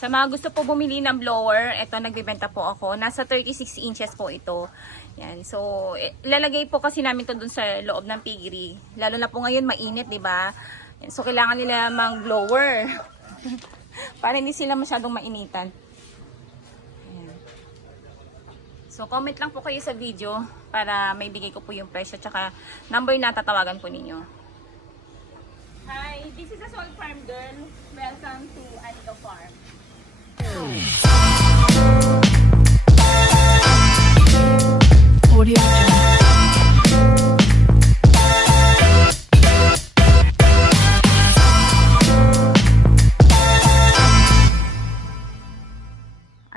Sa mga gusto po bumili ng blower, ito nagbibenta po ako. Nasa 36 inches po ito. Yan. So, eh, ilalagay po kasi namin to dun sa loob ng piggery. Lalo na po ngayon mainit, 'di ba? So, kailangan nila mang blower. Para hindi sila masyadong mainitan. Ayan. So, comment lang po kayo sa video para may bigay ko po yung presyo tsaka number na tatawagan po ninyo. Hi, this is a Soul Farm Girl. Welcome to Anika Farm. Ah,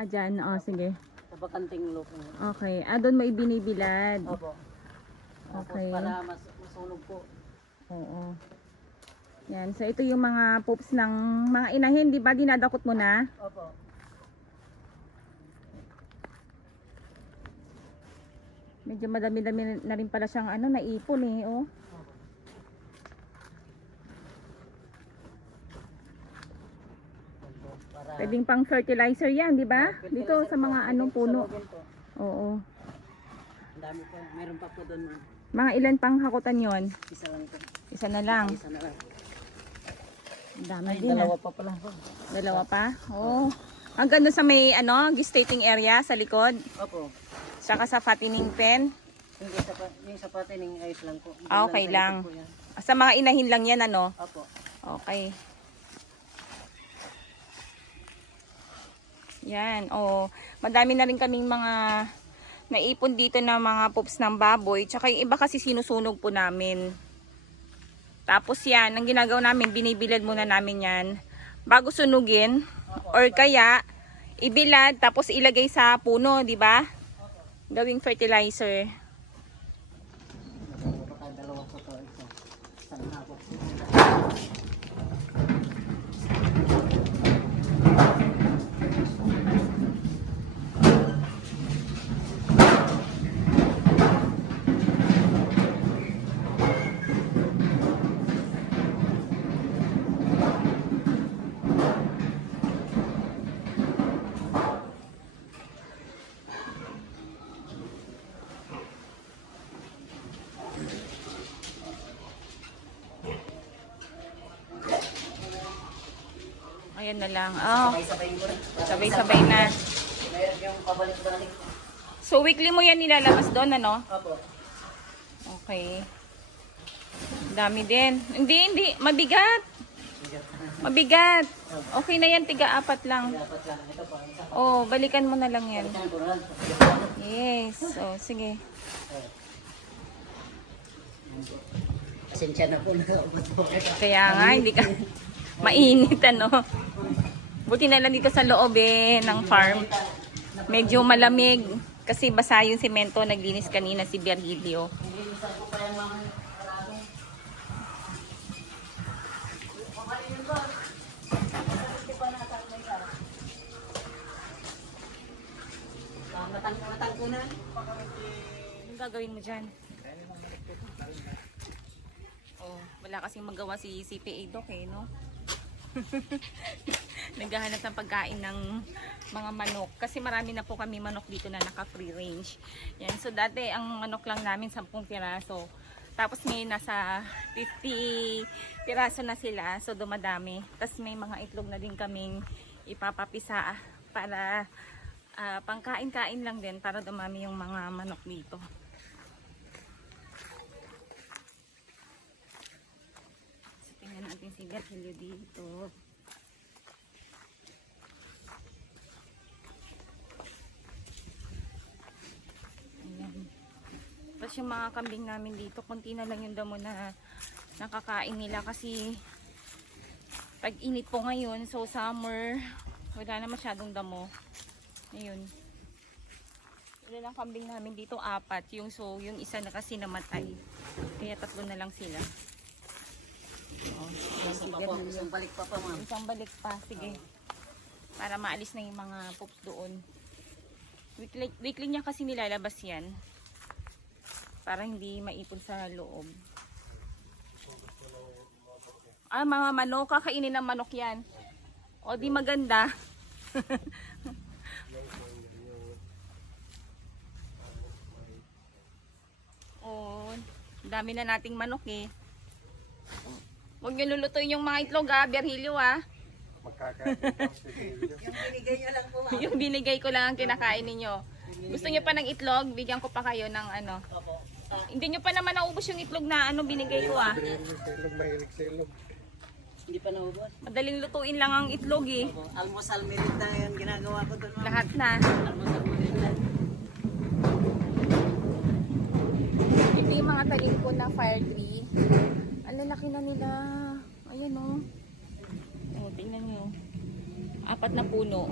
dyan. Oh, sige. Sa bakanting. Okay. Ah, doon may binibilad. Opo. Okay. Tapos para mas masunog po. Oo. Yan. So, ito yung mga poops ng mga inahin. Di ba? Dinadakot mo na? Opo. Medyo madami-dami na rin pala siyang ano, naipon eh. Oh. Pwedeng pang fertilizer yan, di ba? Dito sa mga anong puno. Oo. Dami po. Meron pa po doon ma'am. Mga ilan pang hakutan yon? Isa lang po. Isa na lang. Isa na lang. Ang dami Ay, din dalawa ah. pa pala. Dalawa pa? Oo. Ang ganda sa may ano, gestating area sa likod. Opo. Saka sa fattening pen. Hindi sa pa, yung sa patining ayos lang po. Doon Ah, okay sa lang. po yan. Sa mga inahin lang yan ano. Opo. Okay. Yan, oh. Madami na rin kaming mga naipon dito na mga poops ng baboy. Tsaka yung iba kasi sinusunog po namin. Tapos yan, ang ginagawa namin, binibilad muna namin yan. Bago sunugin. Or kaya, ibilad tapos ilagay sa puno, di ba? Gawing fertilizer. Ayan na lang. Oh, Sabay-sabay na. So, weekly mo yan nilalabas doon, ano? Opo. Okay. Dami din. Hindi, hindi. Mabigat. Mabigat. Okay na yan, tiga apat lang. Oh, balikan mo na lang yan. Yes. Oh, sige. Kaya nga, hindi ka mainit, ano. Buti na lang dito sa loob eh, ng farm. Medyo malamig. Kasi basa yung semento, naglinis kanina si Virgilio. Anong gagawin mo dyan? Oh, wala kasing magawa si CPA Doc eh, no? Naghahanap ng pagkain ng mga manok. Kasi marami na po kami manok dito na naka-free range. Yan. So, dati ang manok lang namin 10 piraso. Tapos may nasa 50 piraso na sila. So, dumadami. Tapos may mga itlog na din kaming ipapapisa para ah, pangkain-kain lang din para dumami yung mga manok dito. So, Virgilio dito. Ayan. Tapos yung mga kambing namin dito, konti na lang yung damo na nakakain nila kasi pag init po ngayon, so summer, wala na masyadong damo. Ayun. Ilan ang kambing namin dito? Apat. Yung so, yung isa na kasi namatay. Kaya tatlo na lang sila. Oh, Isa pa po. Isang balik pa pa ma'am. Isang balik pa. Sige. Para maalis na yung mga poops doon. Weekly, weekly niya kasi nilalabas yan. Para hindi maipon sa loob. Ah, mga manok. Kakainin ng manok yan. O di maganda. oh, dami na nating manok eh. Huwag niyo lulutuin yung mga itlog ah, Berhilyo ah. Yung binigay niya lang po ma'am. yung binigay ko lang ang kinakain ninyo. Gusto niyo pa ng itlog? Bigyan ko pa kayo ng ano. Opo. Ah, Hindi niyo pa naman naubos yung itlog na ano binigay ko ah. hindi pa naubos. Madaling lutuin lang ang itlog eh. Almusal merienda yung ginagawa ko doon. Lahat na. Almusal merienda. Ito yung mga talim ko na fire tree. Ang lalaki na nila. Ayan o. Oh. tingnan nyo. Apat na puno.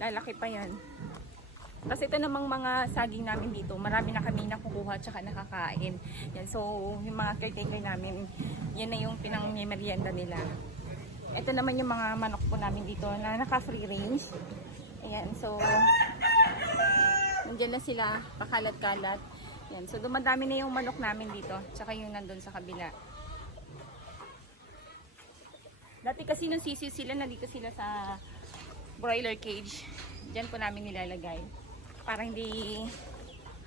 Lalaki pa yan. Kasi ito namang mga saging namin dito, marami na kami nakukuha at nakakain. Yan, so yung mga caretaker namin, yan na yung pinangmerienda nila. Ito naman yung mga manok po namin dito na naka-free range. Ayan, so Nandiyan na sila, pakalat-kalat. Yan. So dumadami na yung manok namin dito, tsaka yung nandun sa kabila. Dati kasi nung sisiw sila, nandito sila sa broiler cage. Diyan po namin nilalagay. Para hindi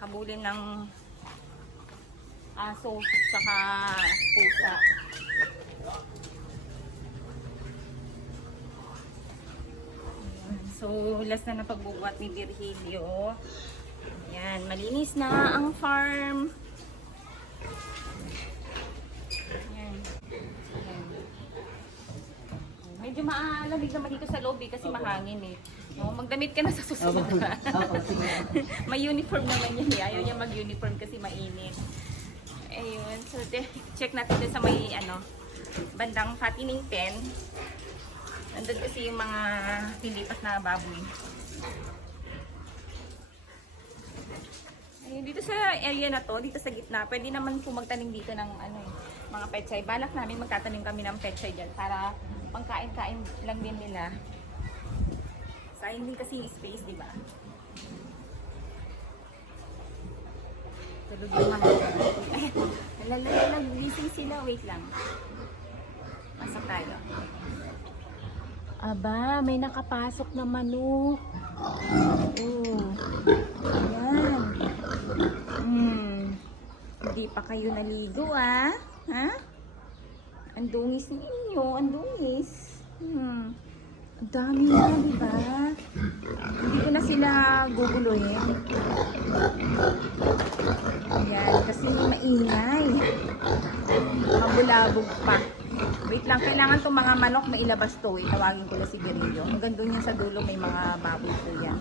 habulin ng aso, saka pusa. So, last na na pagbubuhat ni Virgilio. Yan, malinis na ang farm. Yan. Yan. Medyo maalamig naman dito sa lobby kasi mahangin eh. No, magdamit ka na sa susunod. May uniform naman yan eh. Ayaw niya mag-uniform kasi mainit. Ayun. So, check natin dun sa may ano, bandang fattening pen. Nandun kasi yung mga pilipas na baboy. Ayun, dito sa area na to, dito sa gitna, pwede naman po magtanim dito ng ano eh, mga pechay. Balak namin magtatanim kami ng pechay dyan para pangkain-kain lang din nila. Sayang din kasi space, di ba? Tulog yung mga Ay, nalalala, gising sila. Wait lang. Pasok tayo. Aba, may nakapasok na manok. Oh. Ayan. Hmm. Hindi pa kayo naligo ah. Ha? Ang dungis ninyo. Ang dungis. Hmm. Ang dami na, di ba? Hindi ko na sila guguluhin. Ayan, kasi maingay. Mabulabog pa. Wait lang, kailangan itong mga manok mailabas to. Eh. Tawagin ko na si Guerrillo. Hanggang doon yan sa dulo may mga baboy po yan.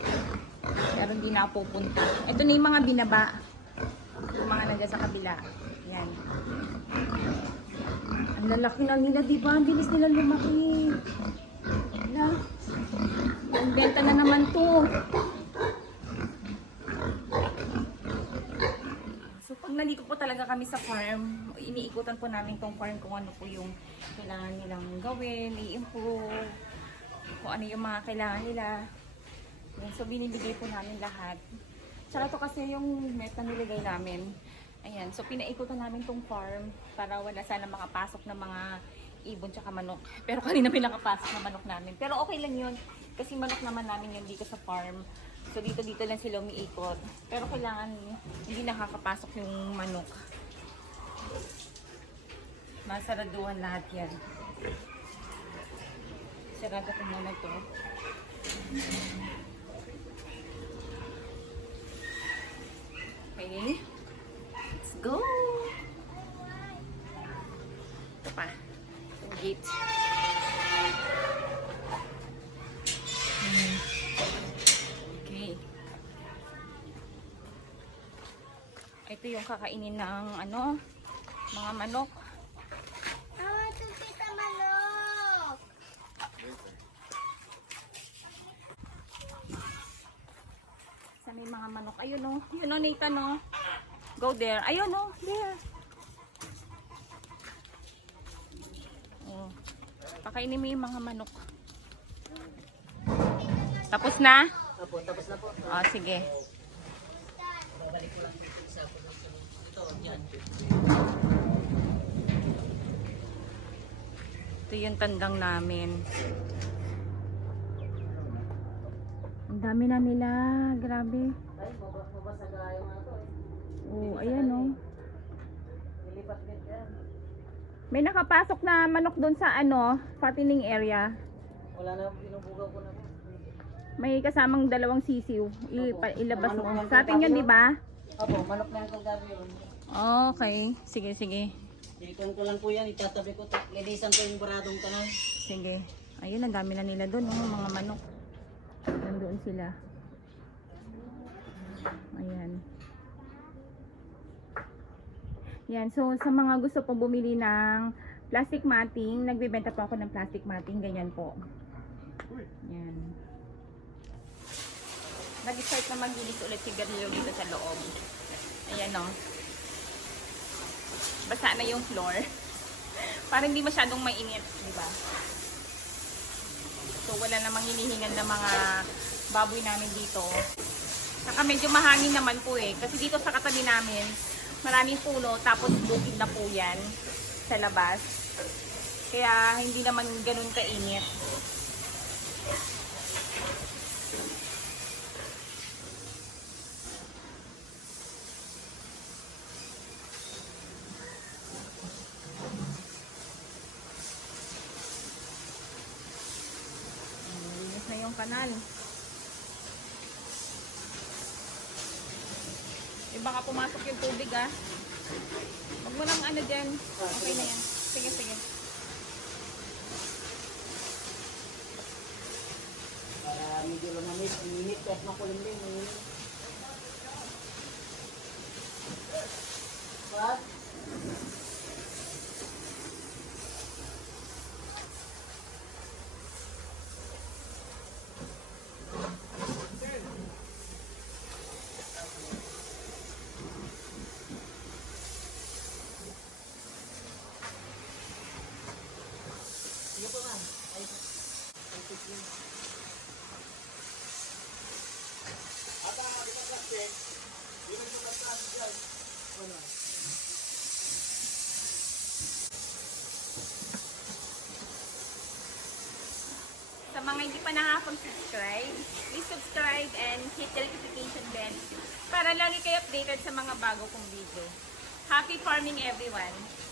Pero hindi na pupunta. Ito na yung mga binaba. Yung mga nandiyan sa kabila. Yan. Ang lalaki na nila, di ba? Ang bilis nila lumaki. Wala. Ang benta na naman to. So pag nandito po talaga kami sa farm, iniikutan po namin tong farm kung ano po yung kailangan nilang gawin, i-improve, kung ano yung mga kailangan nila. So binibigay po namin lahat. Tsaka to kasi yung net na nilagay namin. Ayan, so pinaikutan namin tong farm para wala sana makapasok ng mga ibon tsaka manok. Pero kanina may nakapasok na manok namin. Pero okay lang yun kasi manok naman namin yun dito sa farm. So dito dito lang sila umiikot. Pero kailangan hindi nakakapasok yung manok. Masaraduhan lahat yan. Sarado ko muna to. Okay. Let's go! Ito pa. Yung gate. Okay. Ito yung kakainin ng ano, mga manok. Mama, ito kita manok. Sa may mga manok. Ayun o. Yun o, Nathan o. Go there. Ayun o. There. Oh. Pakainin mo yung mga manok. Tapos na? Opo, tapos na po. Oh, sige. Babalik ko lang sa Ito, yan. Ito yung tandang namin. Ang dami na nila. Grabe. Eh. Oh, ayan oh. Yan. May nakapasok na manok doon sa ano, fattening area. Wala na, binubugaw ko na. May kasamang dalawang sisiw. I- ilabas mo. Sa atin yun, di ba? Opo, manok na yung kagabi yun. Okay. Sige, sige. Silikan ko lang po yan, itatabi ko. to. Linisan ko yung baradong kanal. Sige. Ayun, ang dami na nila doon, oh, mga manok. Nandoon sila. Ayan. Yan, so sa mga gusto pong bumili ng plastic matting, nagbebenta po ako ng plastic matting, ganyan po. Yan. Nag-start na maglinis ulit si Garillo dito sa loob. Ayan o. Basa na yung floor. Para hindi masyadong mainit, di ba? So wala namang hinihingan ng mga baboy namin dito. Saka medyo mahangin naman po eh. Kasi dito sa katabi namin, maraming puno tapos bukid na po yan sa labas. Kaya hindi naman ganun kainit. Linis na yung kanal. Eh baka pumasok yung tubig ah. Huwag mo lang ano dyan. Okay na yan. Sige, sige. Para medyo lumamit, minit kahit makulimlim. minit. What? Sa mga hindi pa nakakapag-subscribe, please subscribe and hit the notification bell para lagi kayo updated sa mga bago kong video. Happy farming everyone!